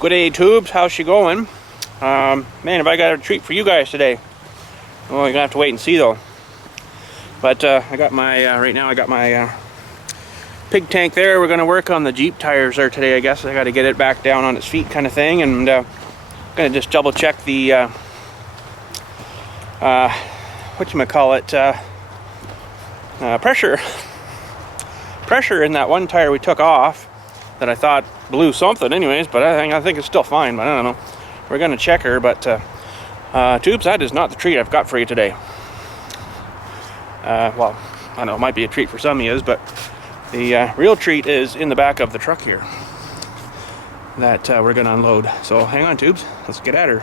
Good day, tubes. How's she going? Man, have I got a treat for you guys today? Well, you're gonna have to wait and see though. But I got my right now. I got my pig tank there. We're gonna work on the Jeep tires there today. I guess I got to get it back down on its feet, kind of thing, and gonna just double check the whatchamacallit, pressure in that one tire we took off that I thought blew something anyways, but I think it's still fine, but I don't know. We're gonna check her, but tubes, that is not the treat I've got for you today. Well, I don't know, it might be a treat for some of you, but the real treat is in the back of the truck here that we're gonna unload. So hang on, tubes, let's get at her.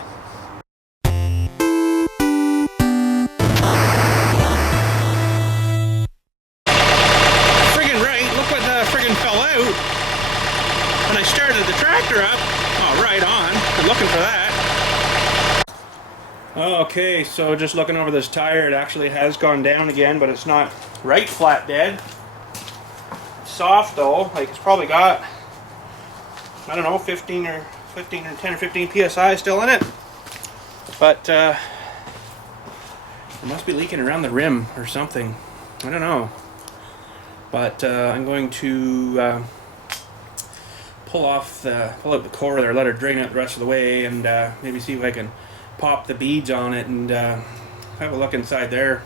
Friggin' right, look what friggin' fell out when I started the tractor up. Oh, right on. Been looking for that. Okay, so just looking over this tire, it actually has gone down again, but it's not right flat dead. It's soft though, like it's probably got, I don't know, 10 or 15 psi still in it. But it must be leaking around the rim or something. I don't know. But I'm going to pull out the core there, let her drain out the rest of the way, and maybe see if I can pop the beads on it and have a look inside there.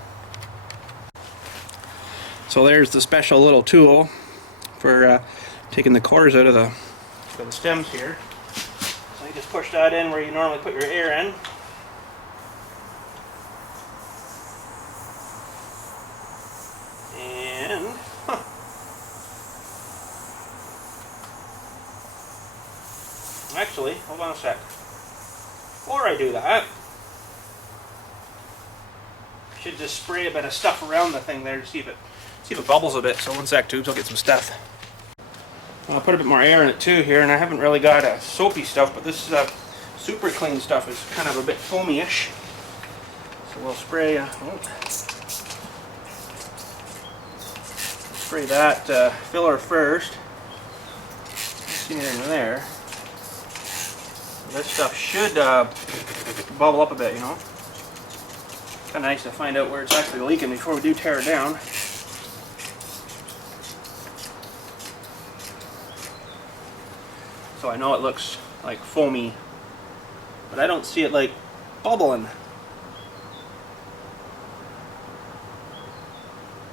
So there's the special little tool for taking the cores out of the stems here. So you just push that in where you normally put your air in. And actually, hold on a sec. Before I do that, I should just spray a bit of stuff around the thing there to see if it bubbles a bit. So one sec, tubes, I'll get some stuff. I'll put a bit more air in it too here, and I haven't really got soapy stuff, but this super clean stuff is kind of a bit foamy-ish. So we'll spray that filler first. See anything in there? This stuff should bubble up a bit, you know. Kind of nice to find out where it's actually leaking before we do tear it down. So I know it looks like foamy, but I don't see it like bubbling.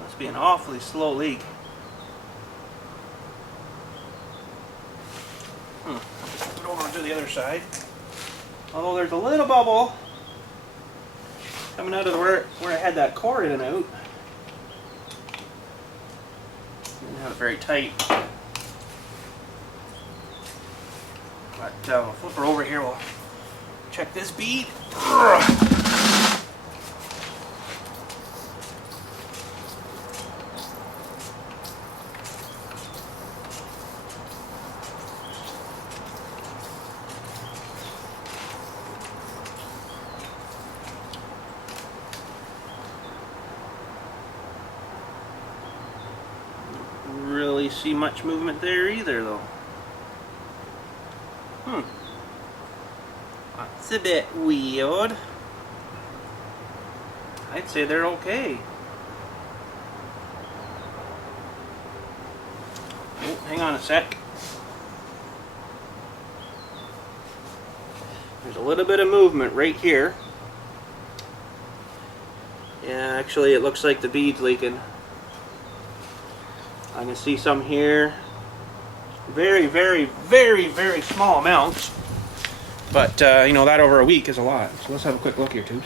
Must be an awfully slow leak. Put it over to the other side. Although there's a little bubble coming out of where I had that core in and out. Didn't have it very tight. But we'll flip her over here. We'll check this bead. Really see much movement there either though. That's a bit weird. I'd say they're okay. Oh, hang on a sec. There's a little bit of movement right here. Yeah, actually it looks like the bead's leaking. I can see some here. Very, very, very, very small amounts. But, you know, that over a week is a lot. So let's have a quick look here, tubes.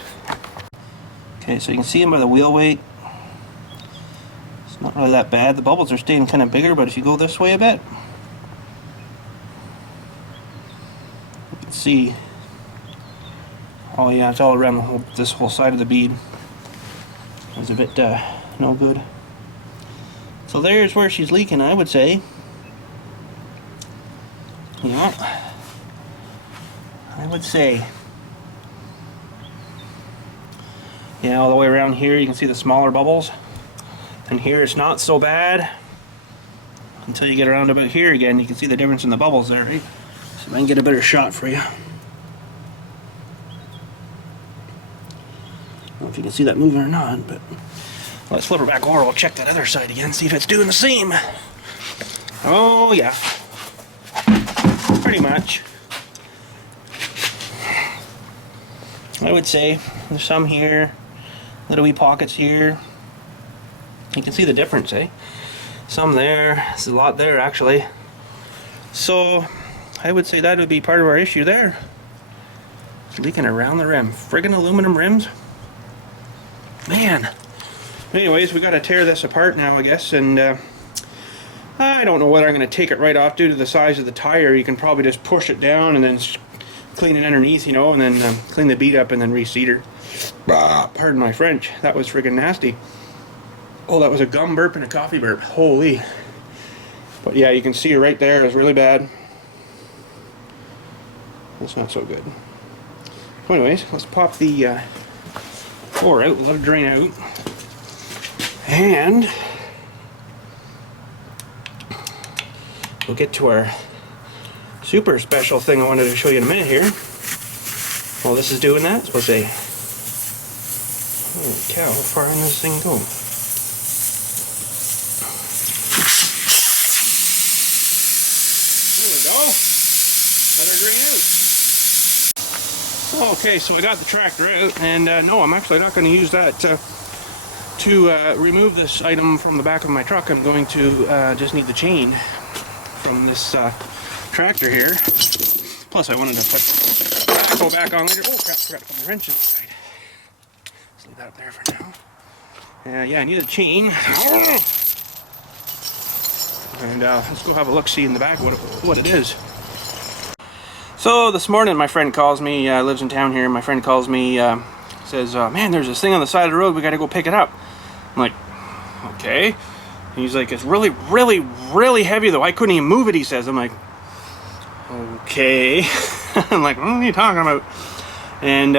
Okay, so you can see them by the wheel weight. It's not really that bad. The bubbles are staying kind of bigger, but if you go this way a bit, you can see, oh yeah, it's all around this whole side of the bead. It's a bit no good. So there's where she's leaking, I would say. Yeah, I would say. Yeah, all the way around here you can see the smaller bubbles. And here it's not so bad until you get around about here again. You can see the difference in the bubbles there, right? See if I can get a better shot for you. I don't know if you can see that moving or not, but let's flip her back over. We'll check that other side again, see if it's doing the same. Oh yeah, pretty much. I would say there's some here, little wee pockets here. You can see the difference, eh? Some there, there's a lot there actually. So I would say that would be part of our issue there. It's leaking around the rim. Friggin' aluminum rims. Man. Anyways, we gotta tear this apart now, I guess, and I don't know whether I'm gonna take it right off due to the size of the tire. You can probably just push it down and then clean it underneath, you know, and then clean the bead up and then reseat her. Pardon my French. That was friggin' nasty. Oh, that was a gum burp and a coffee burp. Holy. But yeah, you can see right there. It was really bad. That's not so good. So anyways, let's pop the floor out, let it drain out. And we'll get to our super special thing I wanted to show you in a minute here. While this is doing that, supposed to say, holy cow, how far in this thing go? There we go. Let her drain out. Okay, so we got the tractor out, and no, I'm actually not going to use that to remove this item from the back of my truck. I'm going to just need the chain from this tractor here. Plus I wanted to put the backhoe back on later. Oh crap, forgot to put my wrench inside. Let's leave that up there for now. Yeah, I need a chain. And let's go have a look-see in the back what it is. So this morning my friend calls me, lives in town here, and my friend calls me, says, man, there's this thing on the side of the road, we gotta go pick it up. I'm like, okay. And he's like, it's really, really, really heavy though. I couldn't even move it, he says. I'm like, okay. I'm like, what are you talking about? And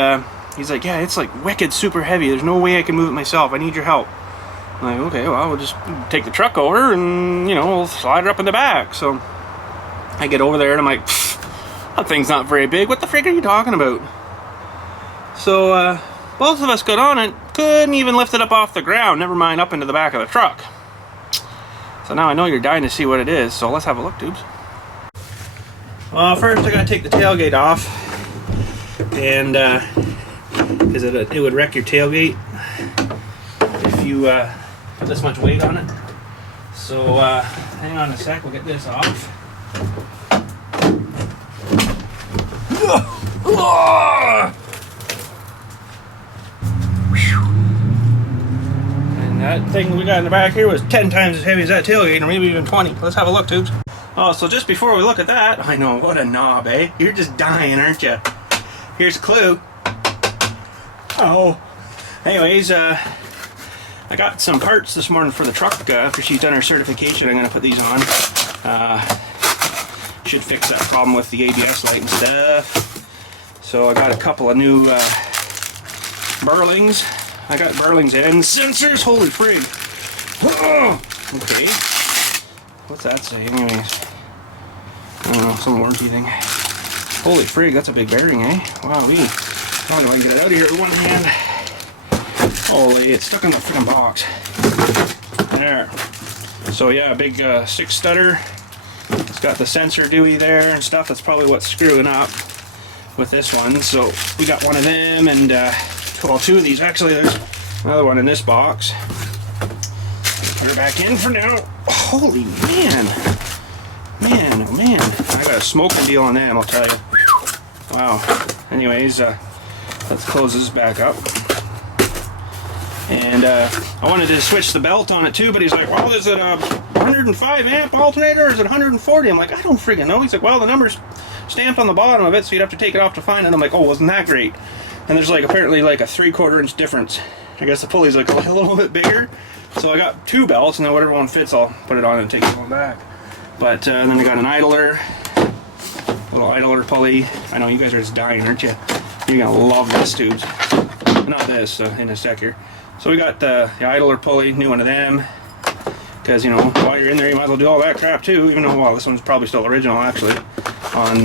he's like, yeah, it's like wicked super heavy. There's no way I can move it myself. I need your help. I'm like, okay, well, we'll just take the truck over and, you know, we'll slide her up in the back. So I get over there and I'm like, that thing's not very big. What the frick are you talking about? So both of us got on it, couldn't even lift it up off the ground, never mind up into the back of the truck. So now I know you're dying to see what it is, so let's have a look, tubes. Well, first I gotta take the tailgate off, and because it would wreck your tailgate if you put this much weight on it. So hang on a sec, we'll get this off. And that thing we got in the back here was 10 times as heavy as that tailgate, or maybe even 20. Let's have a look, tubes. Oh, so just before we look at that, I know, what a knob, eh? You're just dying, aren't you? Here's a clue. Oh. Anyways, I got some parts this morning for the truck. After she's done her certification, I'm going to put these on. Should fix that problem with the ABS light and stuff. So I got a couple of new burlings. I got burlings and sensors. Holy frig. Oh, okay. What's that say anyways? I don't know, some warranty thing. Holy frig, that's a big bearing, eh? Wow, how do I get it out of here with one hand? Holy, it's stuck in the freaking box. There. So yeah, a big 6 stutter. It's got the sensor dewey there and stuff. That's probably what's screwing up with this one. So we got one of them, and well, 2 of these. Actually, there's another one in this box. Put her back in for now. Holy man. Man, oh man. I got a smoking deal on them, I'll tell you. Wow. Anyways, let's close this back up. And I wanted to switch the belt on it too, but he's like, well, is it a 105 amp alternator or is it 140? I'm like, I don't freaking know. He's like, well, the number's stamped on the bottom of it, so you'd have to take it off to find it. I'm like, oh, wasn't that great? And there's like apparently like a 3/4 inch difference. I guess the pulley's like a little bit bigger. So I got 2 belts, and then whatever one fits, I'll put it on and take it one back. But then I got an idler, little idler pulley. I know you guys are just dying, aren't you? You're gonna love this, tubes. Not this, in a sec here. So we got the idler pulley, new one of them. Because, you know, while you're in there, you might as well do all that crap too. Even though, well, this one's probably still original, actually. on,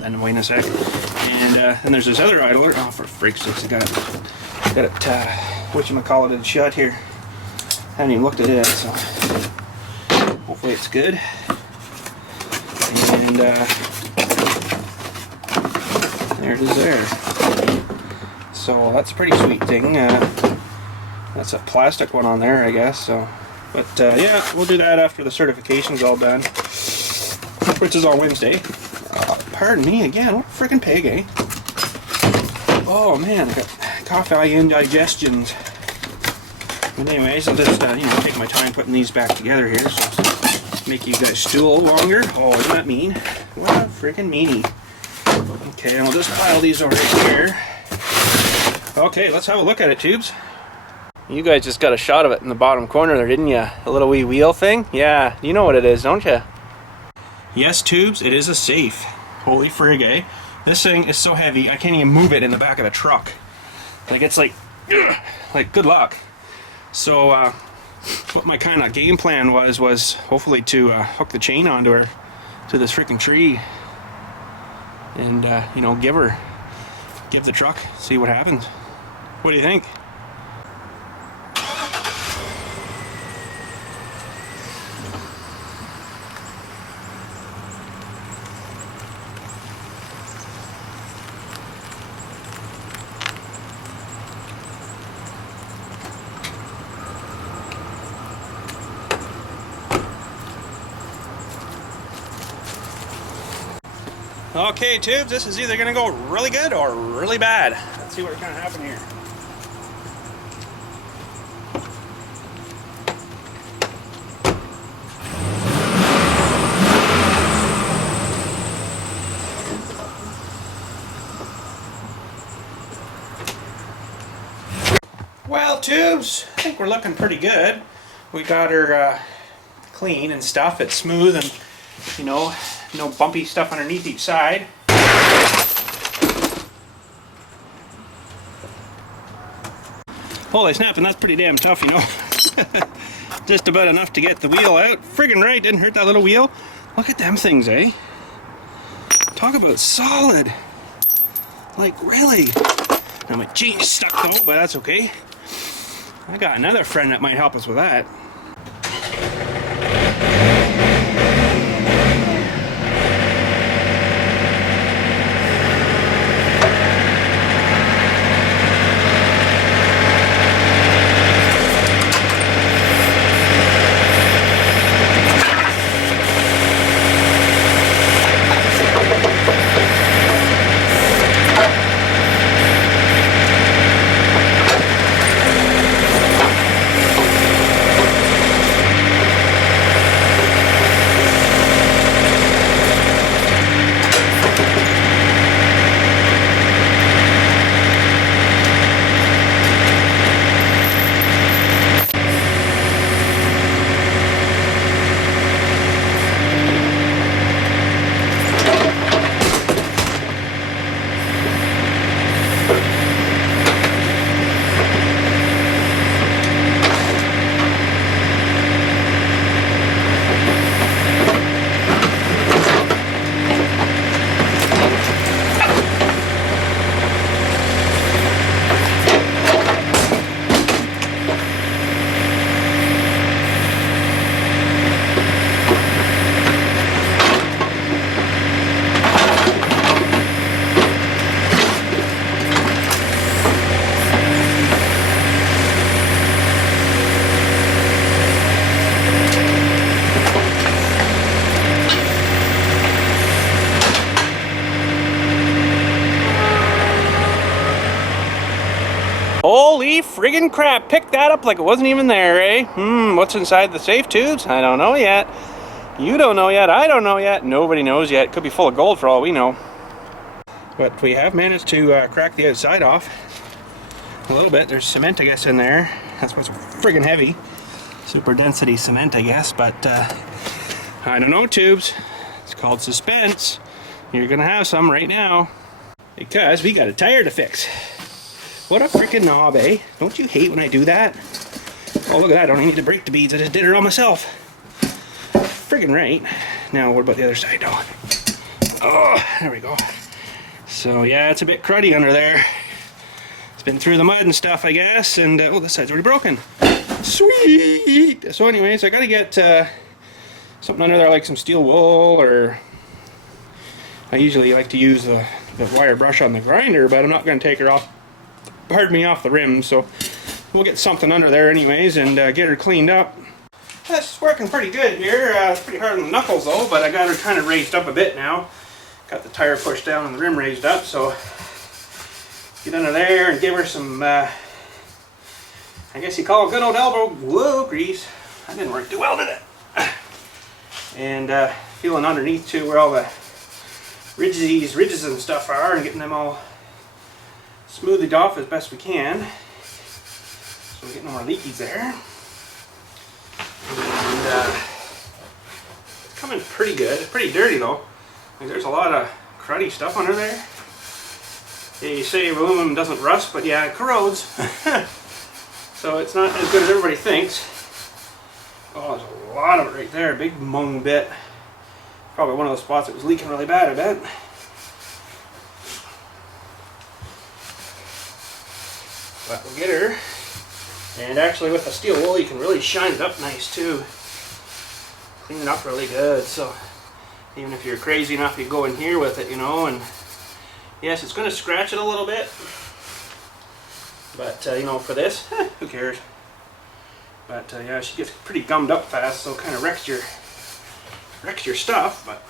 then wait a sec. And then there's this other idler. Oh, for freak's sakes, I got it, whatchamacallit, shut here. Haven't even looked at it, so hopefully it's good. And there it is there. So that's a pretty sweet thing. That's a plastic one on there, I guess. So, but yeah, we'll do that after the certification's all done, which is on Wednesday. Pardon me again. What a freaking pig, eh? Oh man, I got coffee indigestions. But anyways, I'll just you know, take my time putting these back together here, so make you guys stool longer. Oh, isn't that mean? What a freaking meanie. Okay, and we'll just pile these over here. Okay, let's have a look at it, tubes. You guys just got a shot of it in the bottom corner there, didn't you? A little wee wheel thing? Yeah, you know what it is, don't you? Yes, tubes, it is a safe. Holy frig, eh? This thing is so heavy, I can't even move it in the back of the truck. Like, it's like, ugh, like, good luck. So, what my kind of game plan was hopefully to hook the chain onto her, to this freaking tree, and, you know, give the truck, see what happens. What do you think? Okay, tubes, this is either going to go really good or really bad. Let's see what's going to happen here. Well, tubes, I think we're looking pretty good. We got her clean and stuff. It's smooth and, you know, no bumpy stuff underneath each side. Holy snap, and that's pretty damn tough, you know. Just about enough to get the wheel out. Friggin' right, didn't hurt that little wheel. Look at them things, eh? Talk about solid. Like, really? Now my chain's stuck though, but that's okay. I got another friend that might help us with that. Holy friggin' crap, picked that up like it wasn't even there, eh? What's inside the safe tubes? I don't know yet. You don't know yet, I don't know yet, nobody knows yet. Could be full of gold for all we know. But we have managed to crack the outside off a little bit. There's cement, I guess, in there. That's what's friggin' heavy. Super density cement, I guess, but I don't know, tubes. It's called suspense. You're gonna have some right now because we got a tire to fix. What a freaking knob, eh? Don't you hate when I do that? Oh, look at that. I don't even need to break the beads. I just did it all myself. Friggin' right. Now what about the other side? Oh, there we go. So yeah, it's a bit cruddy under there. It's been through the mud and stuff, I guess, and oh, this side's already broken. Sweet! So anyways, I gotta get something under there like some steel wool, or I usually like to use the wire brush on the grinder, but I'm not going to take her off, off the rim, so we'll get something under there anyways and get her cleaned up. That's working pretty good here. It's pretty hard on the knuckles though, but I got her kind of raised up a bit now. Got the tire pushed down and the rim raised up, so get under there and give her some, I guess you call it good old elbow whoa grease. That didn't work too well, did it? And feeling underneath too where all the ridges and stuff are, and getting them all smoothed off as best we can. So we're getting no more leakies there. And it's coming pretty good. It's pretty dirty though. Like, there's a lot of cruddy stuff under there. Yeah, you say aluminum doesn't rust, but yeah, it corrodes. So it's not as good as everybody thinks. Oh, there's a lot of it right there. Big mung bit. Probably one of those spots that was leaking really bad, I bet. But we'll get her. And actually with the steel wool you can really shine it up nice too. Clean it up really good, so even if you're crazy enough you go in here with it, you know, and yes, it's going to scratch it a little bit. But you know, for this, who cares? But yeah, she gets pretty gummed up fast, so it kind of wrecks your stuff, but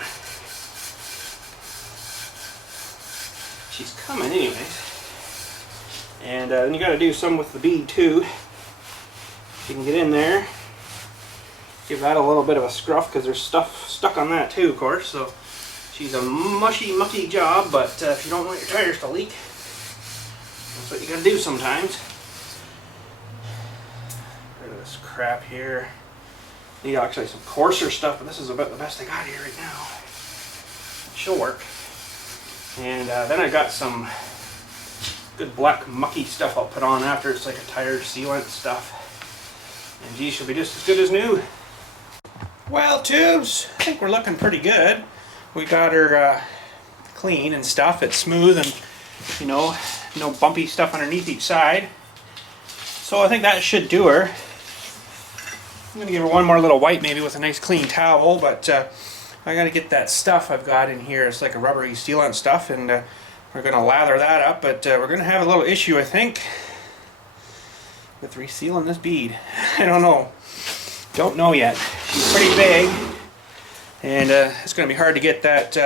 she's coming anyways. And then you got to do some with the bead too. You can get in there, give that a little bit of a scruff because there's stuff stuck on that too, of course. So she's a mushy, mucky job, but if you don't want your tires to leak, that's what you got to do sometimes. Get rid of this crap here. Need actually some coarser stuff, but this is about the best I got here right now. She'll work. And then I got some good black mucky stuff I'll put on after. It's like a tire sealant stuff. And geez, she'll be just as good as new. Well, tubes, I think we're looking pretty good. We got her clean and stuff. It's smooth and, you know, no bumpy stuff underneath each side. So I think that should do her. I'm going to give her one more little wipe maybe with a nice clean towel, but I got to get that stuff I've got in here. It's like a rubbery sealant stuff, and we're going to lather that up, but we're going to have a little issue, I think, with resealing this bead. I don't know. Don't know yet. She's pretty big, and it's going to be hard to get that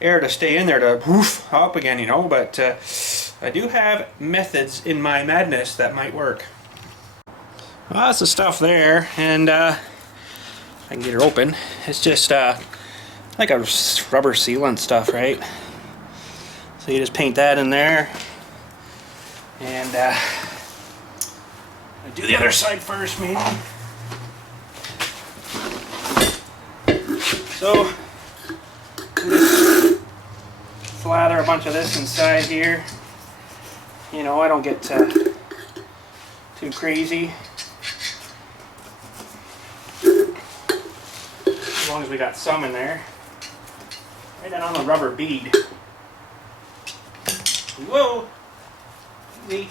air to stay in there to woof up again, you know, but I do have methods in my madness that might work. Well, that's the stuff there, and I can get her open. It's just like a rubber sealant stuff, right? So you just paint that in there, and I do the other side first, maybe. So just slather a bunch of this inside here. You know, I don't get too crazy. As long as we got some in there. Right down on the rubber bead. Whoa! Easy.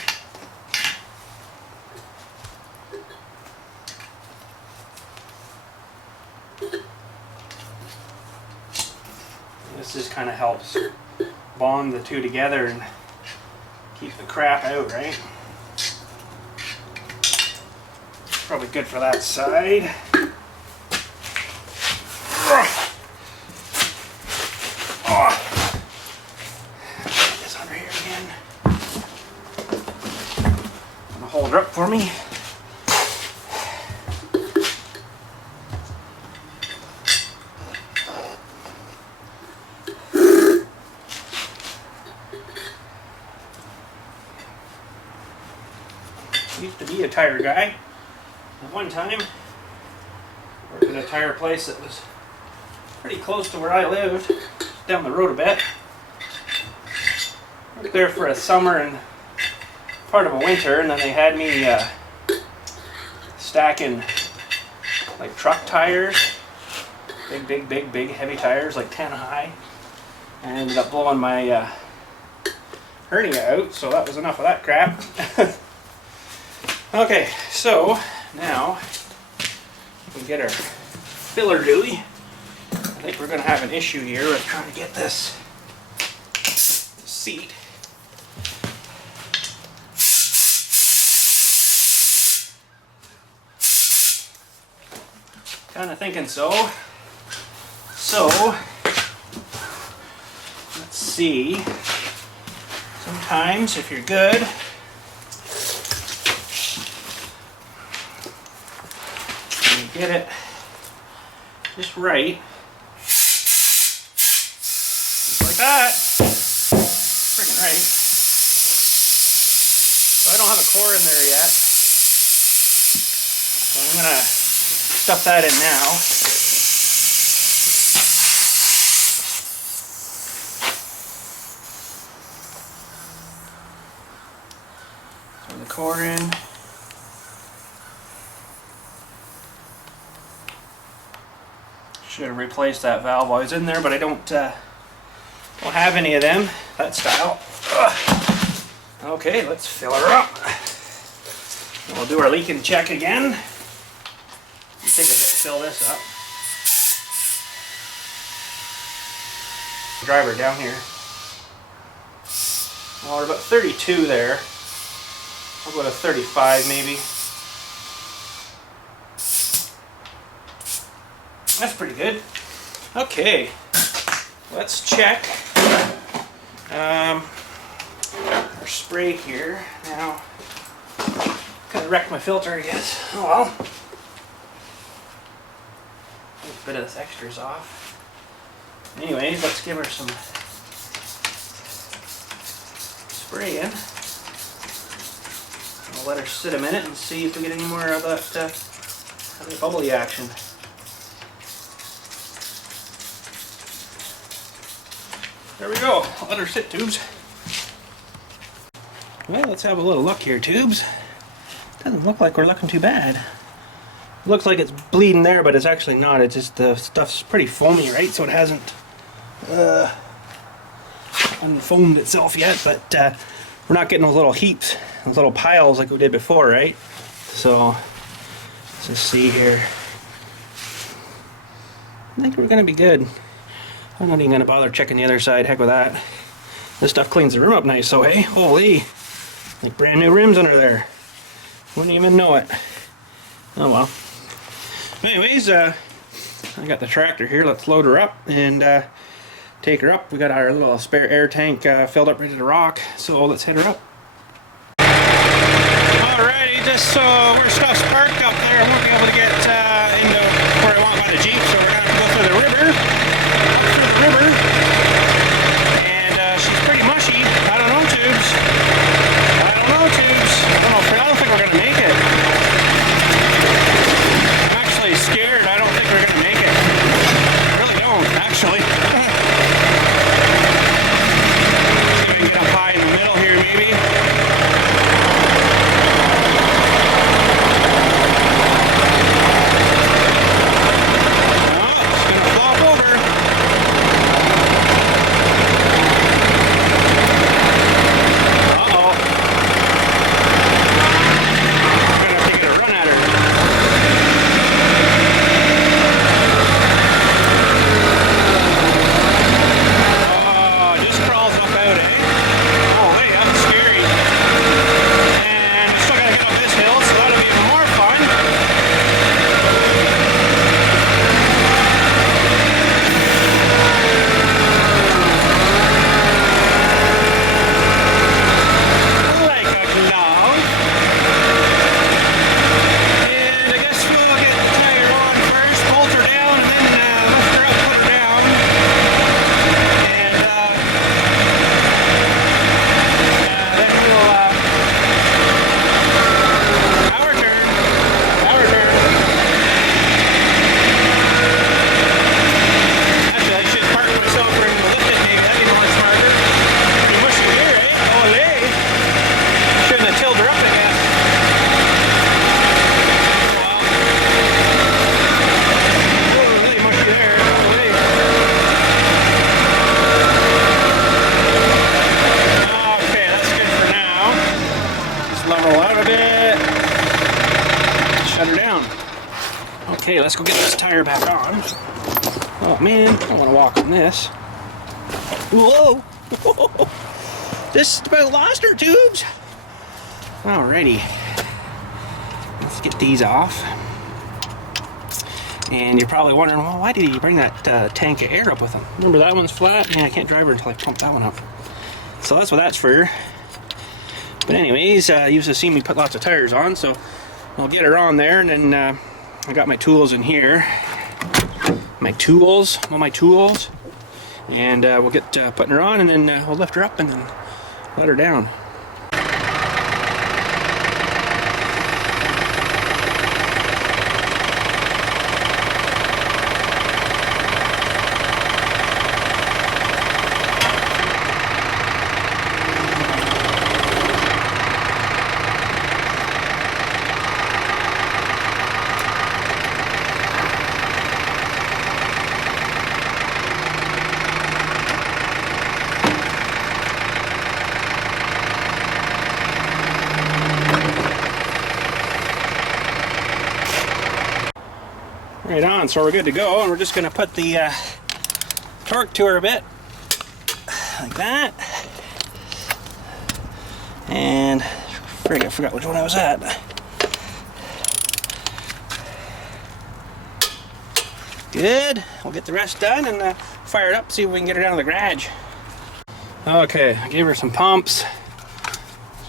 This just kind of helps bond the two together and keep the crap out, right? Probably good for that side. Get this under here again. Gonna hold her up for me. Used to be a tire guy. At one time, worked at a tire place that was pretty close to where I lived, down the road a bit. Worked there for a summer and part of a winter, and then they had me stacking like truck tires Big heavy tires, like 10 high. I ended up blowing my hernia out, so that was enough of that crap. Okay, so now we get our filler duty. I think we're going to have an issue here with trying to get this seat. Kind of thinking so. So, let's see. Sometimes, if you're good, and you get it just right, just like that, freaking right. So I don't have a core in there yet, so I'm gonna stuff that in now. Throw the core in. Should have replaced that valve while I was in there, but I don't have any of them, that style. Ugh. Okay, let's fill her up. And we'll do our leaking check again. Take a bit to fill this up. Drive her down here. Well, we're about 32 there. I'll go to 35 maybe. That's pretty good. Okay, let's check our spray here. Now, kind of wrecked my filter, I guess. Oh well. A bit of this extra's off. Anyways, let's give her some spray in. I'll let her sit a minute and see if we get any more of that bubbly action. There we go. Let her sit, Tubes. Well, let's have a little look here, Tubes. Doesn't look like we're looking too bad. Looks like it's bleeding there, but it's actually not. It's just the stuff's pretty foamy, right? So it hasn't unfoamed itself yet, but we're not getting those little heaps, those little piles like we did before, right? So let's just see here. I think we're gonna be good. I'm not even gonna bother checking the other side. Heck with that. This stuff cleans the room up nice, so hey, holy, like brand new rims under there. Wouldn't even know it. Oh well. Anyways, I got the tractor here. Let's load her up and take her up. We got our little spare air tank filled up, ready to rock. So let's head her up. Alrighty, just so we're stuff's parked up there. I won't be able to get into where I want my Jeep, so we're gonna have to go through the river. Up through the river. And she's pretty mushy. I don't know, Tubes. I don't know, Tubes. I don't think we're gonna make it. Scared. I don't think we're gonna make it. I really don't, actually. See if we can get up high in the middle here, maybe. Okay, let's go get this tire back on. Oh man, I don't want to walk on this. Whoa! Just about lost our tubes. Alrighty. Let's get these off. And you're probably wondering, well, why did he bring that tank of air up with him? Remember that one's flat? Yeah, I can't drive her until I pump that one up. So that's what that's for. But anyways, you used to see me put lots of tires on, so I'll get her on there, and then I got my tools in here. My tools, and we'll get putting her on, and then we'll lift her up and then let her down. Right on, so we're good to go, and we're just going to put the torque to her a bit, like that. And frig, I forgot which one I was at. Good, we'll get the rest done and fire it up, see if we can get her down to the garage. Okay, I gave her some pumps.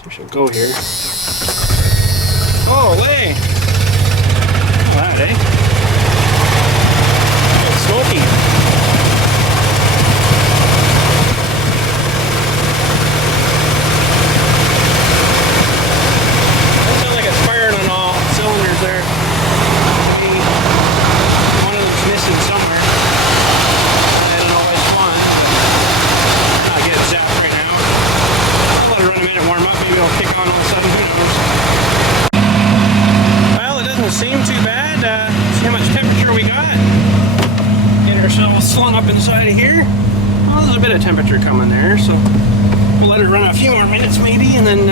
So she'll go here. Oh, way! Well, that, eh? Smoky. That sounds like it's firing on all cylinders there. Maybe one of them's missing somewhere. I don't know which one, but I'm not getting zapped right now. I'll let it run a minute, warm up, maybe it'll kick on all of a sudden, who knows. Well, it doesn't seem too bad. See how much temperature we got. Ourselves slung up inside of here. Well, there's a bit of temperature coming there, so we'll let it run a few more minutes maybe, and then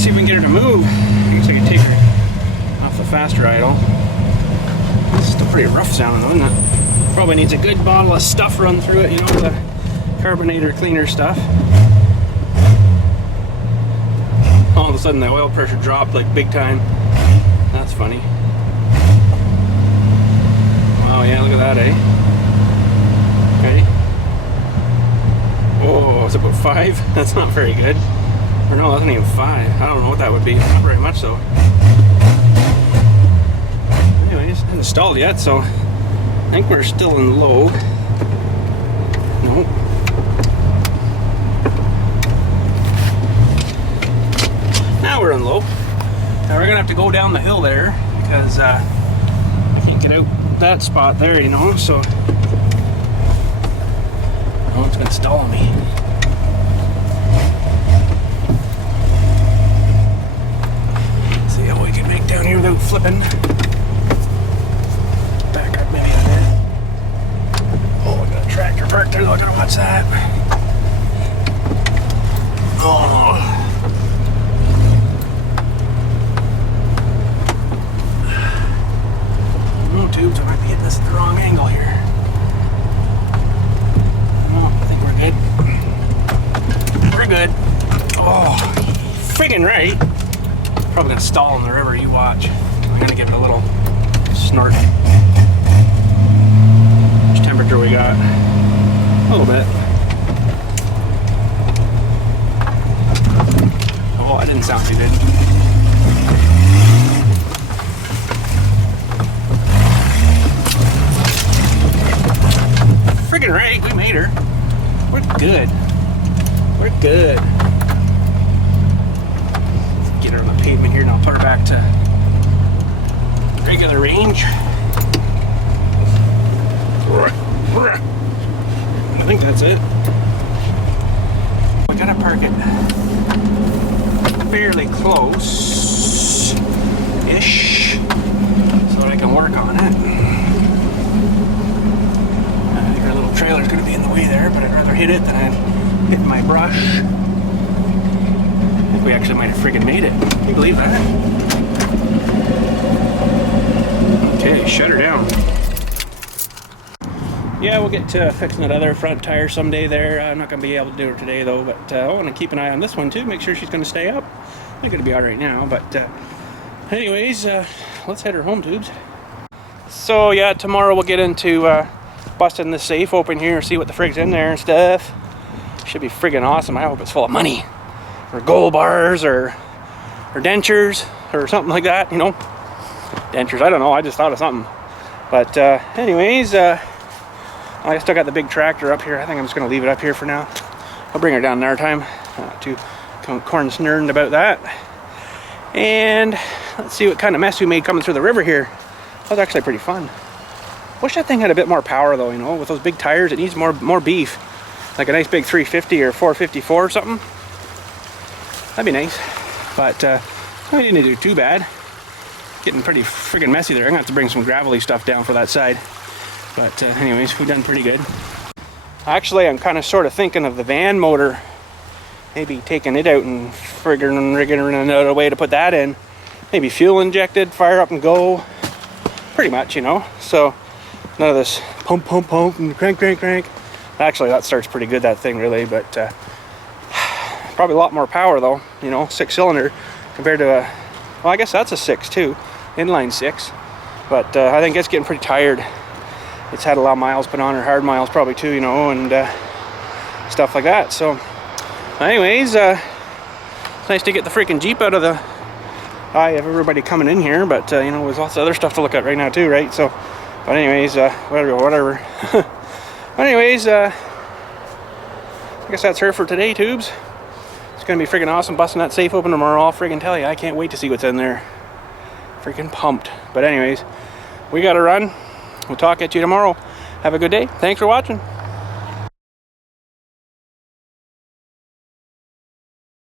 see if we can get her to move. I guess I can take her off the faster idle. It's still pretty rough sounding though, isn't it? Probably needs a good bottle of stuff run through it, you know, the carbonator cleaner stuff. All of a sudden the oil pressure dropped like big time. That's funny. Oh yeah, look at that, eh? Okay. Oh, it's about 5? That's not very good. Or no, that's not even 5. I don't know what that would be. Not very much so. Anyways, not installed yet, so I think we're still in low. Nope. Now we're in low. Now we're gonna have to go down the hill there because I can't get out that spot there, you know, so oh, it's gonna stall me. See how we can make down here without flipping. Back up maybe a bit. Oh, I got a tractor parked there. Look at what's that. Oh. Tubes, I might be hitting this at the wrong angle here. No, I think we're good. We're good. Oh, friggin' right. Probably gonna stall in the river, you watch. I'm gonna give it a little snort. How much temperature we got? A little bit. Oh, that didn't sound too good. Friggin' right, we made her. We're good. We're good. Get her on the pavement here and I'll put her back to regular range. I think that's it. We gotta park it fairly close-ish so that I can work on it. Our little trailer's going to be in the way there, but I'd rather hit it than I'd hit my brush. I think we actually might have friggin' made it. Can you believe that? shut her down. Yeah, we'll get to fixing that other front tire someday there. I'm not going to be able to do it today though, but I want to keep an eye on this one too, make sure she's going to stay up. I think it'll be all right now, but anyways, let's head her home, tubes. So yeah, tomorrow we'll get into busting this safe open here, see what the frig's in there and stuff. Should be friggin' awesome. I hope it's full of money, or gold bars, or dentures, or something like that, you know. Dentures, I don't know, I just thought of something. But anyways, I still got the big tractor up here. I think I'm just going to leave it up here for now. I'll bring her down another time. Not too concerned about that. And let's see what kind of mess we made coming through the river here. That was actually pretty fun. Wish that thing had a bit more power though, you know. With those big tires, it needs more beef. Like a nice big 350 or 454 or something. That'd be nice. But I didn't do too bad. Getting pretty friggin' messy there. I'm going to have to bring some gravelly stuff down for that side. But anyways, we've done pretty good. Actually, I'm kind of sort of thinking of the van motor. Maybe taking it out and friggin' rigging another way to put that in. Maybe fuel injected, fire up and go. Pretty much, you know. So none of this pump, pump, pump, and crank, crank, crank. Actually, that starts pretty good, that thing, really. But probably a lot more power, though. You know, 6-cylinder compared to a... Well, I guess that's a 6, too. Inline 6. But I think it's getting pretty tired. It's had a lot of miles put on her, hard miles probably too, you know, and stuff like that. So anyways, it's nice to get the freaking Jeep out of the eye of everybody coming in here, but you know, there's lots of other stuff to look at right now too, right? So, but anyways, whatever. Anyways, I guess that's her for today, tubes. It's gonna be freaking awesome busting that safe open tomorrow. I'll freaking tell you, I can't wait to see what's in there. Freaking pumped. But anyways, we gotta run. We'll talk at you tomorrow. Have a good day. Thanks for watching.